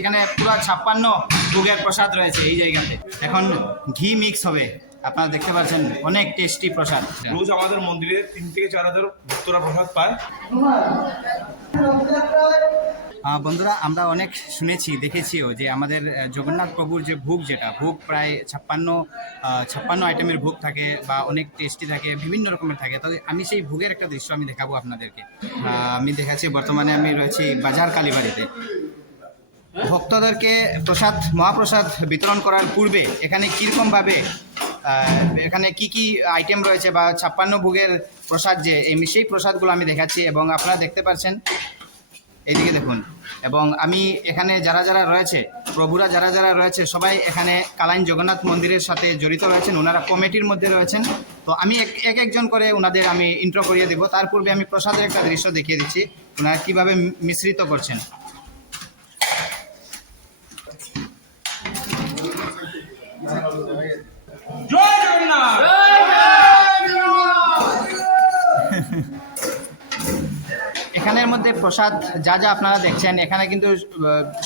এখানে পুরো 56 ভোগের প্রসাদ রয়েছে এই জায়গাতে। এখন ঘি মিক্স হবে, আপনারা দেখতে পাচ্ছেন অনেক টেস্টি প্রসাদ। রোজ আমাদের মন্দিরে 3 থেকে 4 হাজার ভক্তরা প্রসাদ পায়। বন্ধুরা, আমরা অনেক শুনেছি দেখেছিও যে আমাদের জগন্নাথ প্রভুর যে ভোগ, যেটা ভোগ প্রায় 56 আইটেমের ভোগ থাকে বা অনেক টেস্টি থাকে, বিভিন্ন রকমের থাকে। তবে আমি সেই ভোগের একটা দৃশ্য আমি দেখাবো আপনাদেরকে। আমি দেখাচ্ছি, বর্তমানে আমি রয়েছি বাজার কালীবাড়িতে। ভক্তদেরকে মহাপ্রসাদ বিতরণ করার পূর্বে এখানে কীরকমভাবে এখানে কি কি আইটেম রয়েছে বা 56 ভোগের প্রসাদ যে সেই প্রসাদগুলো আমি দেখাচ্ছি এবং আপনারা দেখতে পাচ্ছেন এইদিকে দেখুন। এবং আমি এখানে যারা যারা রয়েছে, প্রভুরা যারা যারা রয়েছে, সবাই এখানে কালাইন জগন্নাথ মন্দিরের সাথে জড়িত রয়েছেন, ওনারা কমিটির মধ্যে রয়েছেন। তো আমি একজন করে ওনাদের আমি ইন্ট্রো করিয়ে দেবো। তার পূর্বে আমি প্রসাদের একটা দৃশ্য দেখিয়ে দিচ্ছি ওনারা কীভাবে মিশ্রিত করছেন। জয় জগন্নাথ। এখানের মধ্যে প্রসাদ যা যা আপনারা দেখছেন, এখানে কিন্তু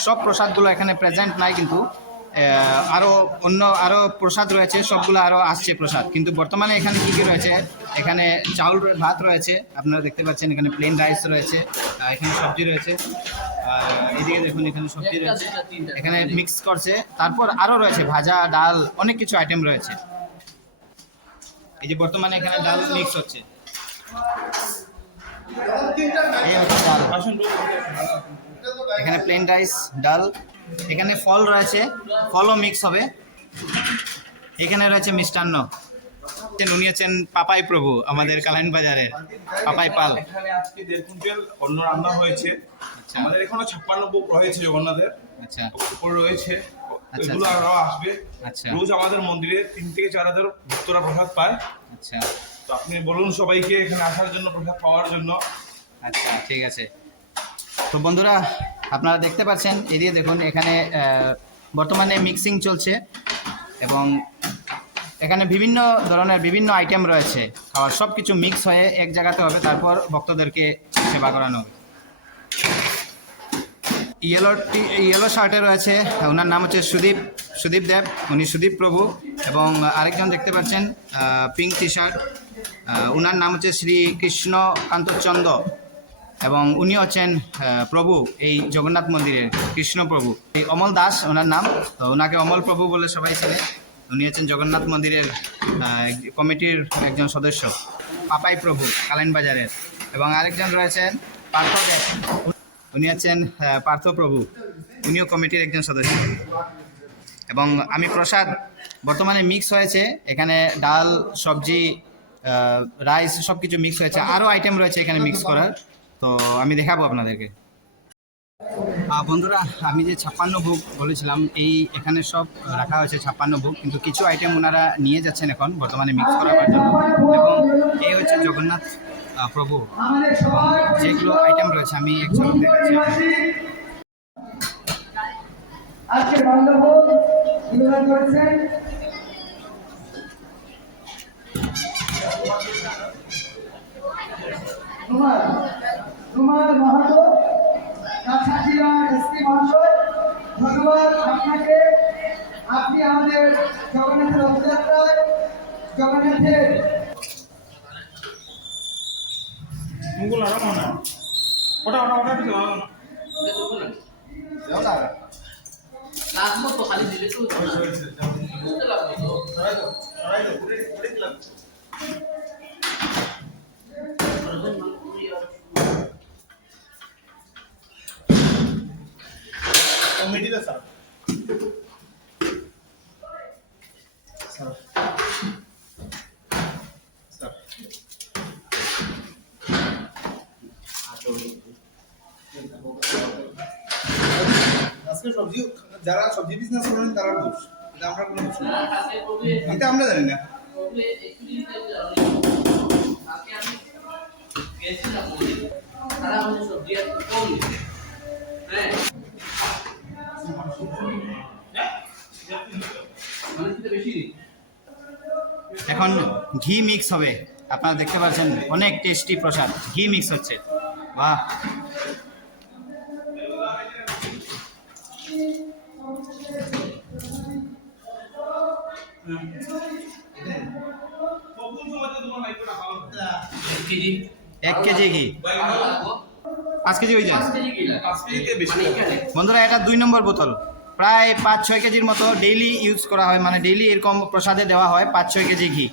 সব প্রসাদগুলো এখানে প্রেজেন্ট নাই, কিন্তু আরও প্রসাদ রয়েছে, সবগুলো আরও আসছে প্রসাদ। কিন্তু বর্তমানে এখানে কী কী রয়েছে, এখানে চাউল ভাত রয়েছে, আপনারা দেখতে পাচ্ছেন এখানে প্লেন রাইস রয়েছে, এখানে সবজি রয়েছে, এদিকে দেখুন এখানে সবজি রয়েছে, এখানে মিক্স করছে। তারপর আরও রয়েছে ভাজা, ডাল, অনেক কিছু আইটেম রয়েছে। এই যে বর্তমানে এখানে ডাল মিক্স হচ্ছে, এই হচ্ছে ডাল, এখানে প্লেন রাইস, ডাল, এখানে ফল রয়েছে, ফলও মিক্স হবে। এখানে রয়েছে মিষ্টান্ন। উনি হচ্ছেন পাপাই প্রভু, আমাদের কালাইন বাজারের পাপাই পাল। এখানে আজকে 1.5 কুইন্টাল অন্ন রান্না হয়েছে। আমাদের এখনো 56 ভোগ রয়েছে জগন্নাথের। আচ্ছা, উপর রয়েছে, আচ্ছা, এগুলো আরো আসবে। আচ্ছা, রোজ আমাদের মন্দিরে 3 থেকে 4 হাজার ভক্তরা প্রসাদ পায়। আচ্ছা, তো আপনি বলুন সবাইকে এখানে আসার জন্য, প্রসাদ পাওয়ার জন্য। আচ্ছা, ঠিক আছে। তো বন্ধুরা, আপনারা দেখতে পাচ্ছেন, এদিকে দেখুন এখানে বর্তমানে মিক্সিং চলছে এবং এখানে বিভিন্ন ধরনের বিভিন্ন আইটেম রয়েছে খাওয়ার, সব কিছু মিক্স হয়ে এক জায়গাতে হবে, তারপর ভক্তদেরকে সেবা করানো হবে। ইয়েলো শার্টে রয়েছে, ওনার নাম হচ্ছে সুদীপ দেব, উনি সুদীপ প্রভু। এবং আরেকজন দেখতে পাচ্ছেন পিঙ্ক টি শার্ট, ওনার নাম হচ্ছে শ্রী কৃষ্ণ কান্তচন্দ্র এবং উনি হচ্ছেন প্রভু এই জগন্নাথ মন্দিরের কৃষ্ণ প্রভু। এই অমল দাস ওনার নাম, তো ওনাকে অমল প্রভু বলে সবাই চেনে। উনি হচ্ছেন জগন্নাথ মন্দিরের কমিটির একজন সদস্য, পাপাই প্রভু কালাইন বাজারের। এবং আরেকজন রয়েছেন পার্থ দেব, উনি হচ্ছেন পার্থ প্রভু, উনিও কমিটির একজন সদস্য। এবং আমি প্রসাদ বর্তমানে মিক্স হয়েছে, এখানে ডাল, সবজি, রাইস, সব কিছু মিক্স হয়েছে, আরও আইটেম রয়েছে এখানে মিক্স করার। তো আমি দেখাবো আপনাদেরকে। বন্ধুরা, আমি যে 56 ভোগ বলেছিলাম, এখানে সব রাখা হয়েছে 56 ভোগ, কিন্তু কিছু আইটেম ওনারা নিয়ে যাচ্ছেন এখন বর্তমানে মিক্স করার জন্য। এবং এই হচ্ছে জগন্নাথ প্রভু, যেগুলো আইটেম রয়েছে আমি একজন দেখাচ্ছি। ধন্যবাদ আপনাকে। আপনি আমাদের জগন্নাথের রথযাত্রায় জগন্নাথের আজকে সবজি যারা সবজি বিজনেস করেন তারা দোষ, এটা আমরা কোনো কিছু না, এটা আমরা জানি না। এখন ঘি মিক্স হবে, আপনারা দেখতে পাচ্ছেন অনেক টেস্টি প্রসাদ, ঘি মিক্স হচ্ছে। বাহ! কখন সময়তে তোমার লাইফটা ভালো হবে? 1 কেজি ঘি 5 কেজি হয়ে যায় 5 কেজিতে বেশি হবে। বন্ধুরা এটা 2 নম্বর বোতল, প্রায় 5-6 কেজির মতো ডেইলি ইউজ করা হয়, মানে ডেইলি এরকম প্রসাদে দেওয়া হয় 5-6 কেজি ঘি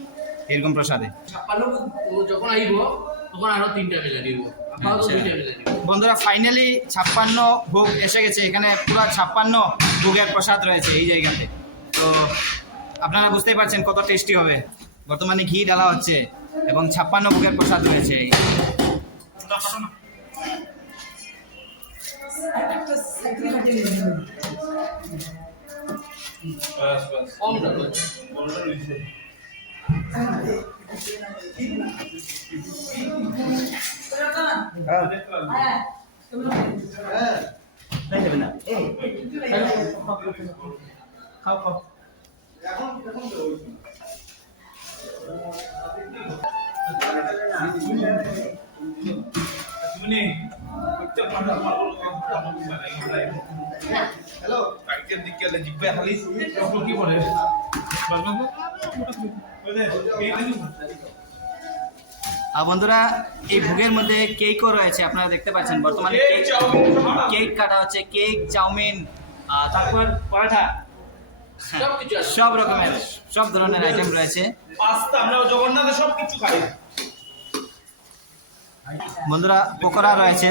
এরকম প্রসাদে। 56 যখন আইব তখন আরো 3টা মিলে দিব, আপাতত আচ্ছা। 2টা মিলে দিব। বন্ধুরা ফাইনালি 56 ভোগ এসে গেছে, এখানে পুরো 56 ভোগের প্রসাদ রয়েছে এই জায়গাতে। তো আপনারা বুঝতেই পারছেন কত টেস্টি হবে। বর্তমানে ঘি ডালা হচ্ছে এবং 56 ভোগের প্রসাদ রয়েছে এই। বাস বাস। কম যাবে। বলটা রইছে। খাও খাও। তুমি প্রত্যেক মাসে আমার হ্যালো কালকের দিকে জিব্বা খালি তখন কি বলে বন্ধুরা এই ভোগের মধ্যে কেকও রয়েছে, আপনারা দেখতে পাচ্ছেন বর্তমানে কেক কাটা হচ্ছে, কেক, চাউমিন, তারপর পরোটা, সবকিছু আছে। সব রকমের সব ধরনের আইটেম রয়েছে। পাস্তা আমরা জগন্নাথে সব কিছু খাই। বন্ধুরা পকোড়া রয়েছে,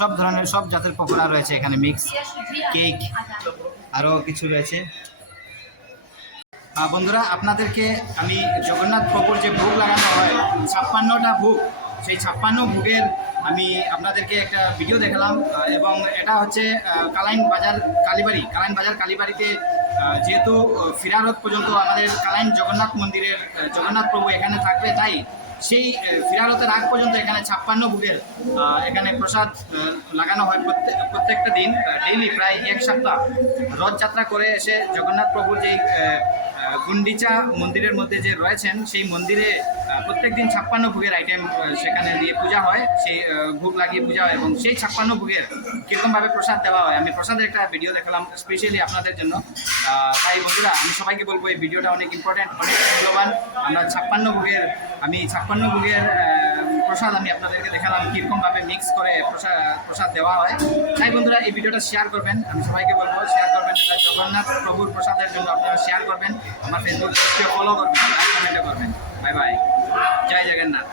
সব ধরনের সব জাতের পকোড়া রয়েছে এখানে, মিক্স কেক আরও কিছু রয়েছে। বন্ধুরা আপনাদেরকে আমি জগন্নাথ প্রভুর যে ভোগ লাগানো হয় 56টা ভোগ, সেই 56 ভোগের আমি আপনাদেরকে একটা ভিডিও দেখালাম। এবং এটা হচ্ছে কালাইন বাজার কালীবাড়িতে যেহেতু ফিরারত পর্যন্ত আমাদের কালাইন জগন্নাথ মন্দিরের জগন্নাথ প্রভু এখানে থাকবে, তাই সেই ফিরারতের আগ পর্যন্ত এখানে 56 ভোগের এখানে প্রসাদ লাগানো হয় প্রত্যেকটা দিন, ডেইলি প্রায় 1 সপ্তাহ। রথযাত্রা করে এসে জগন্নাথ প্রভুর যেই গুন্ডিচা মন্দিরের মধ্যে যে রয়েছেন সেই মন্দিরে প্রত্যেক দিন 56 ভোগের আইটেম সেখানে দিয়ে পূজা হয়, সেই ভোগ লাগিয়ে পূজা হয় এবং সেই 56 ভোগের কীরকমভাবে প্রসাদ দেওয়া হয় আমি প্রসাদের একটা ভিডিও দেখালাম স্পেশালি আপনাদের জন্য। তাই বন্ধুরা আমি সবাইকে বলবো এই ভিডিওটা অনেক ইম্পর্ট্যান্ট, অনেক মূল্যবান। আমরা 56 ভোগের প্রসাদ আমি আপনাদেরকে দেখালাম কীরকমভাবে মিক্স করে প্রসাদ দেওয়া হয়। তাই বন্ধুরা এই ভিডিওটা শেয়ার করবেন, আমি সবাইকে বলবো শেয়ার করবেন। জগন্নাথ প্রভুর প্রসাদের জন্য আপনারা শেয়ার করবেন, আমার ফেসবুক পেজকে ফলো করবেন, লাইক কমেন্ট করবেন। বাই বাই, জয় জগন্নাথ।